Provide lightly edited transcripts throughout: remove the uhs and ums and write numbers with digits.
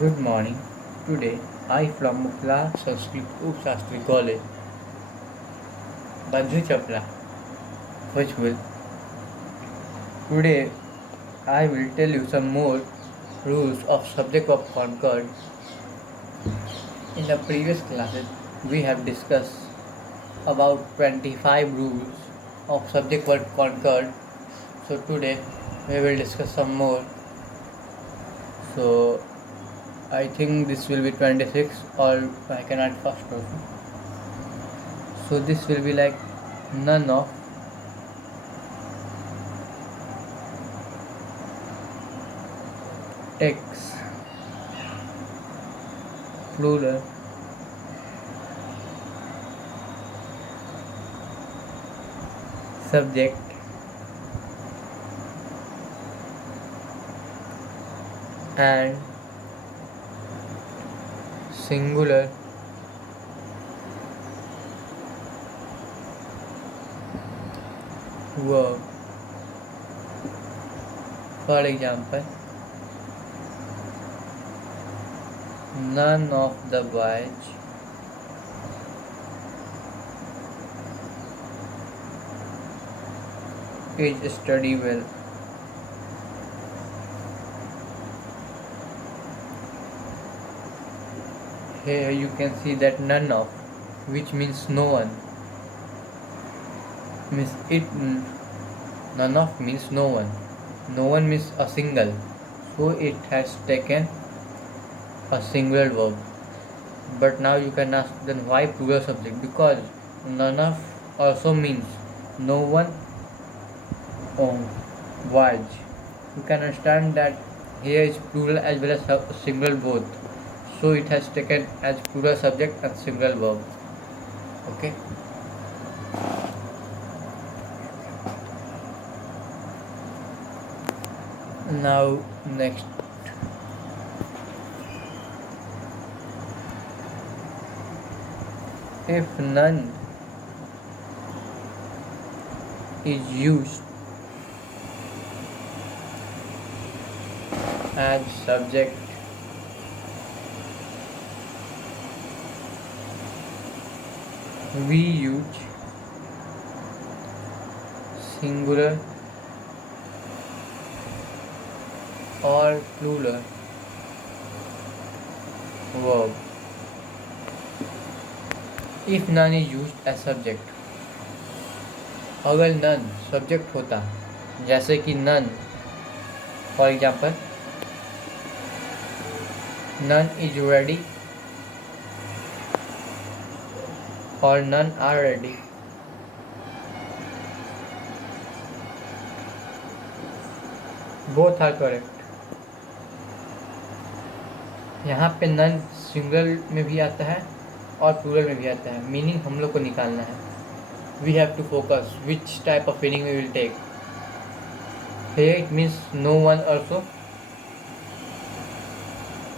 Good morning. Today, I from Mukla Sanskrit Shastri College, Banju Chapla, which will today I will tell you some more rules of subject verb concord. In the previous classes, we have discussed about 25 rules of subject verb concord. So today we will discuss some more. So I think this will be 26 or I can add first also. So this will be like none of X plural subject and singular verb. For example, none of the boys is study well. Here you can see that none of, which means no one, means none of means no one. No one means a single, so it has taken a singular verb. But now you can ask then why plural subject? Because none of also means no one on was. You can understand that here is plural as well as singular both. So it has taken as plural subject and singular verb. Okay. Now next, if none is used as subject, we use singular or plural verb. If none is used as subject, अगर none subject होता, जैसे कि none, for example, none is ready or none are ready. Both are correct. यहाँ पे none single में भी आता है और प्लूरल में भी आता है. मीनिंग हम लोग को निकालना है. We have to focus which type of meaning we will take. Here it means no one also,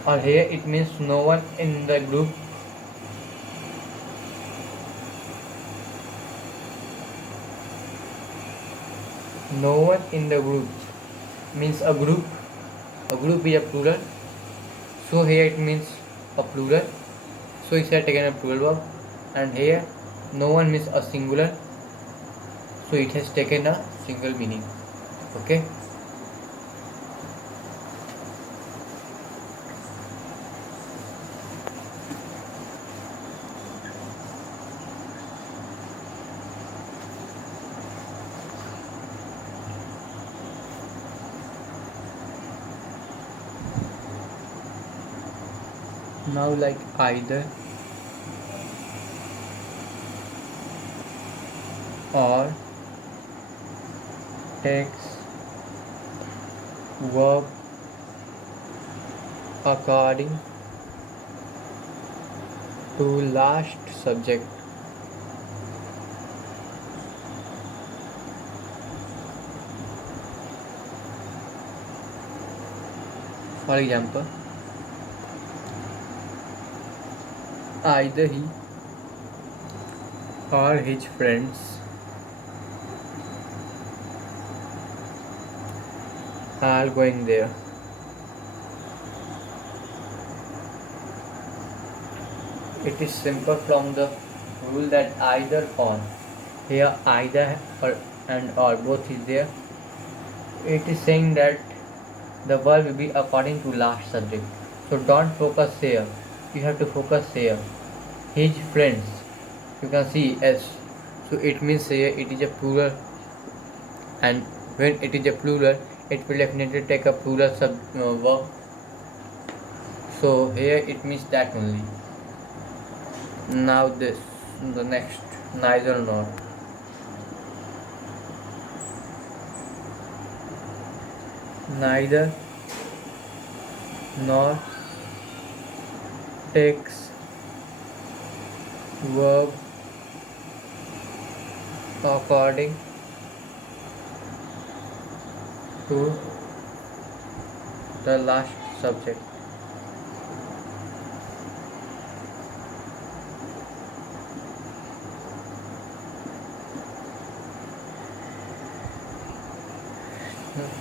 or here it means no one in the group. No one in the group means a group. A group is a plural. So here it means a plural. So it has taken a plural verb. And here no one means a singular. So it has taken a single meaning. Okay. Now like either or takes verb according to last subject. For example, either he or his friends are going there. It is simple from the rule that either or. Here either or and or both is there. It is saying that the verb will be according to last subject. So don't focus here. You have to focus here. His friends. You can see S. So it means here it is a plural, and when it is a plural, it will definitely take a plural verb. So here it means that only. Now the next, neither nor. Neither nor takes verb according to the last subject.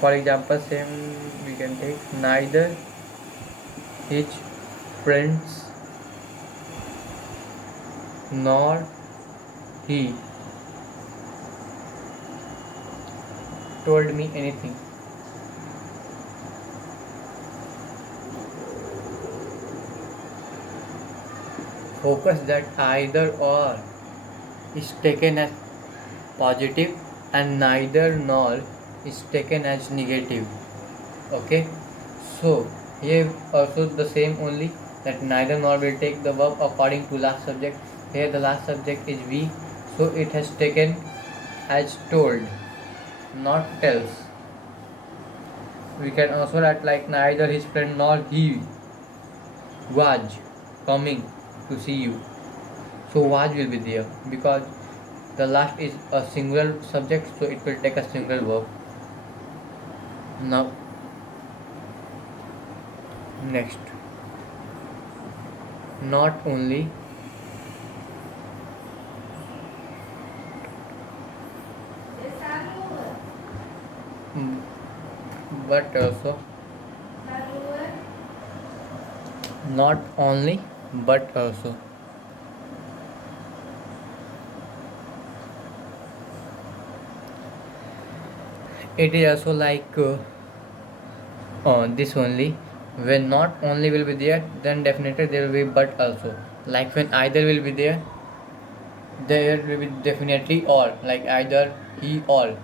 For example, same we can take neither his friends nor he told me anything. Focus that either or is taken as positive and neither nor is taken as negative. Okay, so here also the same only, that neither nor will take the verb according to last subject. Here the last subject is we, so it has taken as told, not tells. We can also write like neither his friend nor he was coming to see you. So was will be there because the last is a singular subject, so it will take a single verb. Now next, not only but also, not only but also. It is also like this only. When not only will be there, then definitely there will be but also. Like when either will be there will be definitely or, like either, he, or.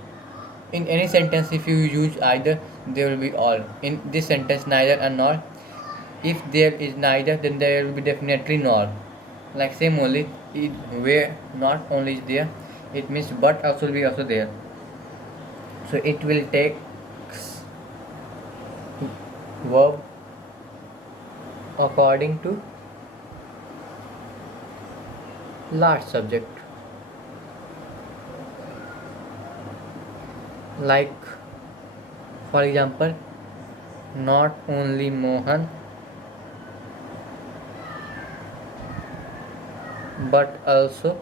In any sentence, if you use either, there will be all. In this sentence, neither and nor, if there is neither, then there will be definitely nor. Like same only, where not only is there, it means but also will be also there. So it will take verb according to last subject. Like for example, not only Mohan but also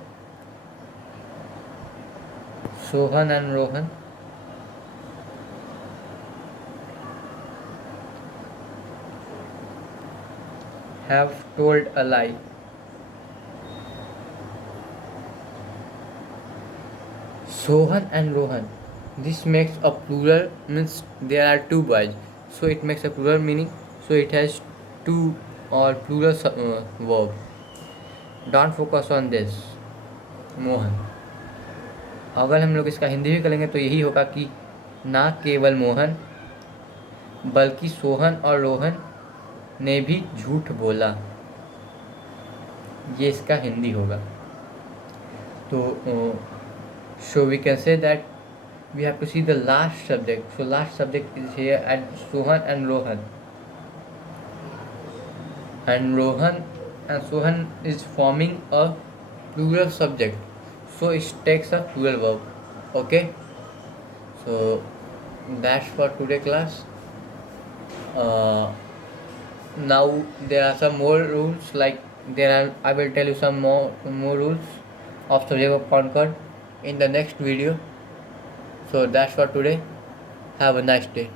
Sohan and Rohan have told a lie. Sohan and Rohan. This makes a plural, means there are two boys. So it makes a plural meaning. So it has two or plural verb. Don't focus on this. Mohan. अगर हम लोग इसका हिंदी भी करेंगे तो यही होगा कि ना केवल मोहन बल्कि सोहन और रोहन ने भी झूठ बोला. ये इसका हिंदी होगा. तो so we can say that we have to see the last subject. So last subject is here at Sohan and Rohan. And Rohan and Sohan is forming a plural subject. So it takes a plural verb. Okay. So that's for today class. Now there are some more rules, like I will tell you some more rules of subject of Concord in the next video. So that's for today. Have a nice day.